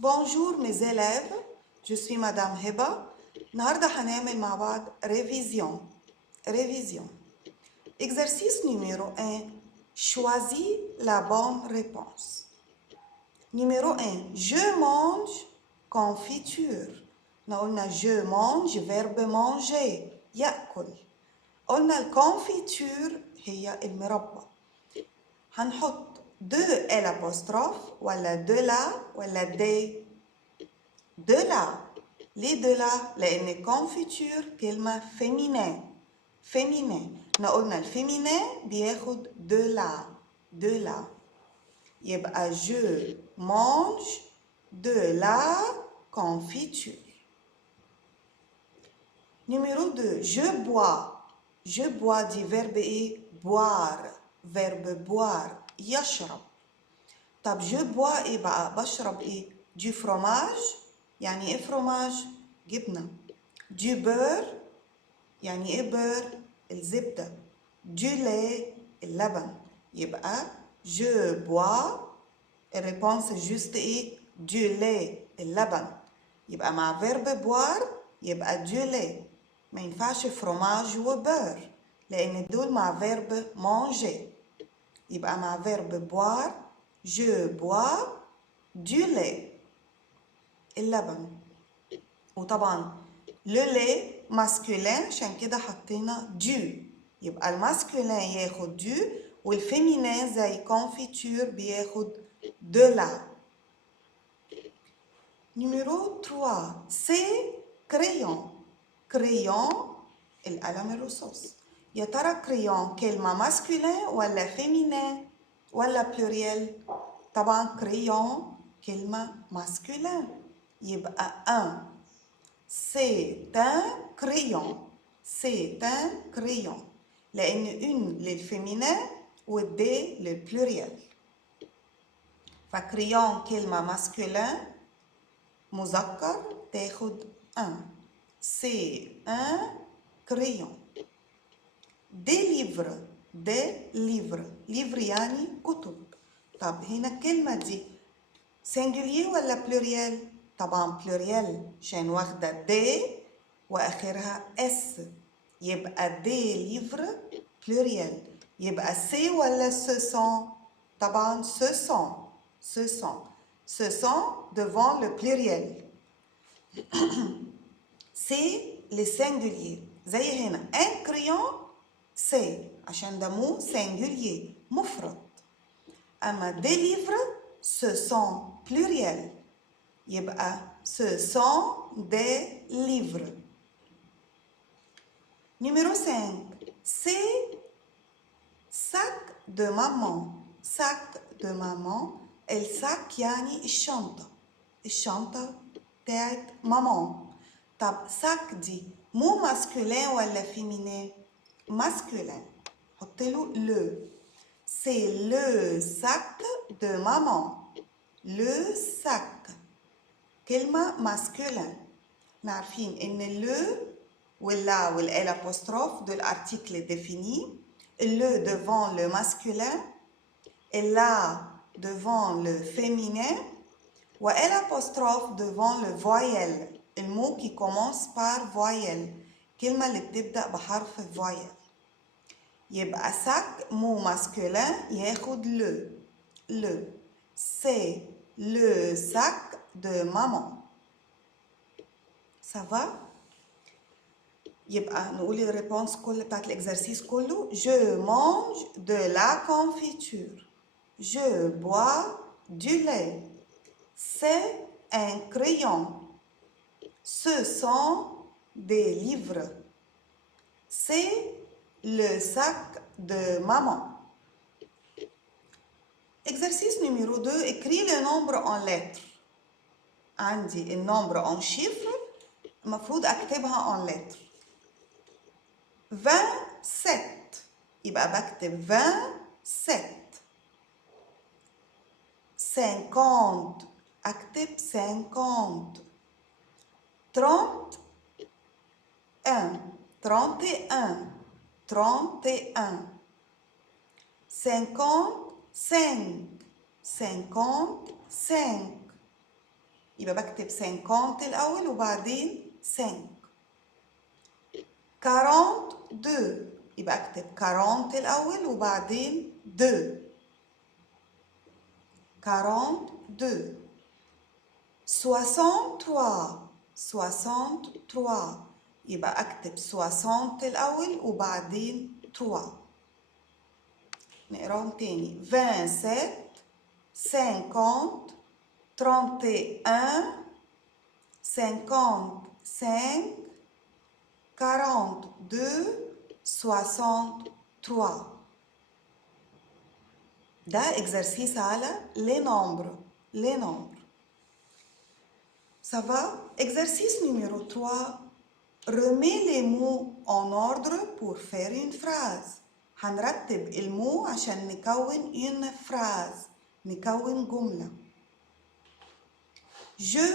Bonjour mes élèves, je suis Madame Heba. النهارده هنعمل مع بعض révision. Exercice numéro 1. Choisis la bonne réponse. Numéro 1. Je mange confiture. قلنا je mange verbe manger يأكل. قلنا الكونفيتور هي المربى. هنحط de L apostrophe ولا de la ولا de la. ليه de la؟ لأن confiture كلمة féminin. قلنا الفيمينين بياخد de la. يبقى je mange de la confiture. Numéro 2. Je bois دي verbe ايه؟ boire. verbe boire يشرب. طب je bois ايه بقى؟ بشرب ايه؟ du fromage يعني ايه fromage؟ جبنة. du beurre يعني ايه beurre؟ الزبدة. du lait اللبن. يبقى je bois الريبونس جوست ايه؟ du lait اللبن. يبقى مع verbe boire يبقى du lait. ما ينفعش fromage وبير لأن دول مع verbe manger. يبقى مع verbe boire je bois du lait اللبن. وطبعا le lait masculin عشان كده حطينا du. يبقى الماسكولين ياخد du والفيمينين زي confiture بياخد de la. Numéro 3. C'est crayon. crayon القلم الرصاص. يا ترى crayon كلمة ماسكولين ولا فيمينين ولا بلوريال؟ طبعا crayon كلمة ماسكولين. يبقى un. C'est un crayon. C'est un crayon. لأن une للفيمينين والدي للبلوريال. فكريون كلمة ماسكولين مذكر تاخد un. C'est un crayon. Des livres. livre يعني كتب. طب هنا الكلمة دي singulier ولا pluriel؟ طبعا pluriel عشان واخدة des وآخرها s. يبقى des livres pluriel. يبقى c'est ولا ce sont؟ طبعا ce sont. Ce sont devant le pluriel. c'est les singuliers. زي هنا un crayon c'est عشان ده مو singulier مفرد. أما des livres ce sont pluriel. يبقى ce sont des livres. Numéro 5. C'est sac de maman. sac de maman. الساك يعني الشنطة بتاعت ماما. طب sac دي مو masculin ولا féminin؟ masculin. حط له le. C'est le sac de maman. le sac كلمة masculin. نعرفين إن le واللا والL apostrophe دول articles définis. le devant le masculin et la devant le féminin و L apostrophe devant le voyelle. المو qui commence par voyelle. كلمة اللي بتبدأ بحرف voyelle. يبقى sac مو masculin ياخد le. C'est le sac de maman. Ça va؟ يبقى نقول الريبونس كل بتاعت الإكزرسيس كله. Je mange de la confiture. Je bois du lait. C'est un crayon. Ce sont des livres. C'est le sac de maman. Exercice numéro 2. Écris le nombre en lettres. عندي النمبر en chiffres المفروض أكتبها en lettres. 27 يبقى بكتب 27. 50 أكتب 50. 31 31. 55 55. يبقى بكتب 50 الأول وبعدين 5. 42 يبقى أكتب 40 الأول وبعدين 2. 42. 63 63 يبقى أكتب 60 الأول وبعدين 3. نقراهم تاني. 27 50 31 55 42 63. ده exercice على les nombres. Les nombres. Ça va? Exercice numéro 3. Remets les mots en ordre pour faire une phrase. هنرتب المو عشان نكون une phrase. نكون جملة. Je,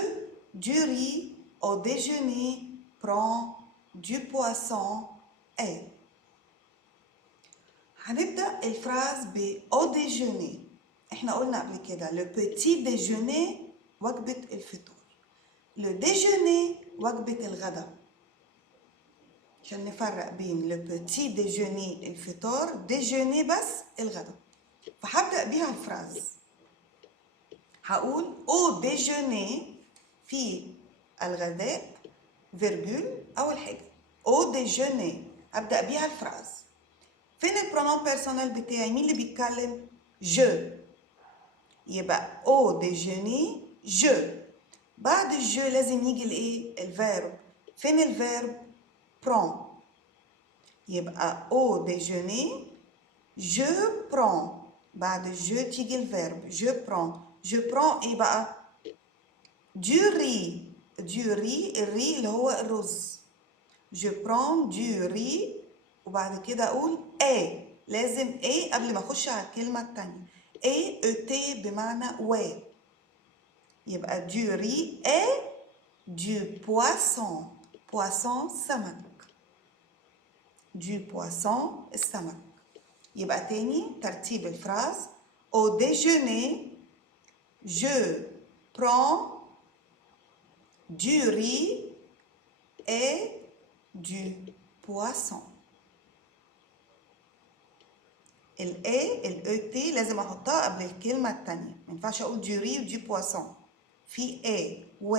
du riz, au déjeuner, prends du poisson et. هنبدأ الفراز ب au déjeuner. احنا قلنا قبل كده le petit déjeuner وجبة الفطور. le déjeuner وجبة الغداء. عشان نفرق بين le petit déjeuner الفطار déjeuner بس الغداء. فهبدأ بيها الفراز. هقول au déjeuner في الغداء فيرجول أول حاجة au déjeuner أبدأ بيها الفراز. فين البرونون بيرسونيل بتاعي؟ مين اللي بيتكلم؟ je. يبقى au déjeuner je. بعد je لازم يجي الايه؟ الفيرب. فين الفيرب؟ prend. يبقى au déjeuner je prends. بعد je تيجي الفيرب je prends. je prends ايه بقى؟ du riz. du riz الري اللي هو الرز. je prends du riz وبعد كده اقول ايه. لازم ايه قبل ما اخش على الكلمه الثانيه. ايه ات بمعنى و. يبقى du riz et du poisson. poisson سمك. du poisson السمك. يبقى تاني ترتيب الفراز. au déjeuner je prends du riz et du poisson. الاي الاي لازم احطها قبل الكلمه الثانيه. ما ينفعش اقول du riz ودي بواسون. في اي و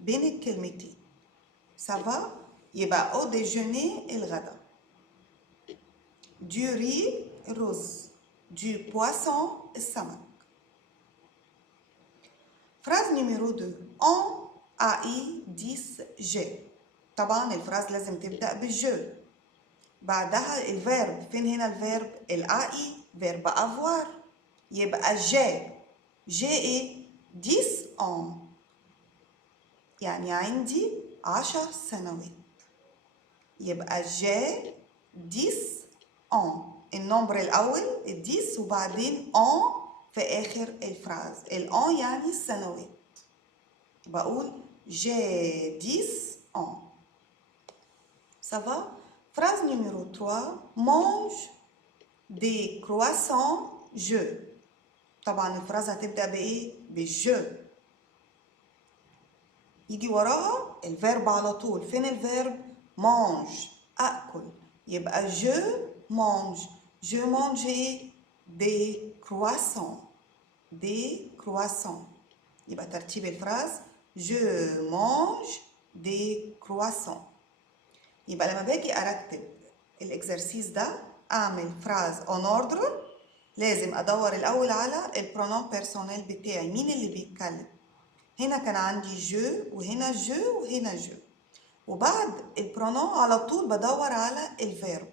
بين الكلمتين. سافا. يبقى au déjeuner الغداء. du riz الرز. du poisson السمك. phrase numéro 2. on a eu 10 G. طبعا الفراز لازم تبدأ بالجو. بعدها الفيرب. فين هنا الفيرب؟ الاي فيرب افوار. يبقى جي ايه؟ 10 ans. يعني عندي 10 سنوات. يبقى جي 10 ans. النمبر الاول 10 وبعدين ان في اخر الفراز. الان يعني السنوات. بقول جي 10 ans. Ça va? Phrase numéro 3. mange des croissants je. طبعا الفراز هتبدأ بإيه؟ بالجو. يجي وراها الفيرب على طول. فين الفيرب؟ mange. أكل. يبقى je mange. je mange des croissants. des croissants. يبقى ترتيب الفراز je mange des croissants. يبقى لما باجي ارتب الاكزرسيس ده اعمل فراز اون اوردر لازم ادور الاول على البرونون بيرسونيل بتاعي. مين اللي بيتكلم؟ هنا كان عندي جو وهنا جو وهنا جو. وبعد البرونون على طول بدور على الفيرب.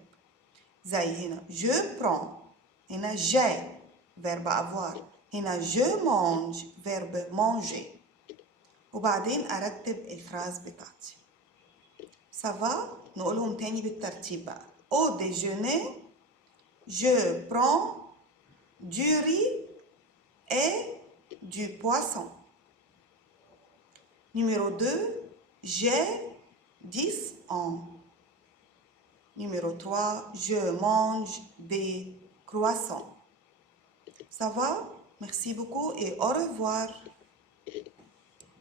زي هنا جو برون. هنا جي فيرب افوار. هنا جو مانج فيرب مانجي. وبعدين ارتب الفراز بتاعتي. سافا. نقولهم تاني بالترتيب بقى. au déjeuner je prends du riz et du poisson. Numéro 2. j'ai 10 ans. Numéro 3. je mange des croissants. Ça va? Merci beaucoup et au revoir.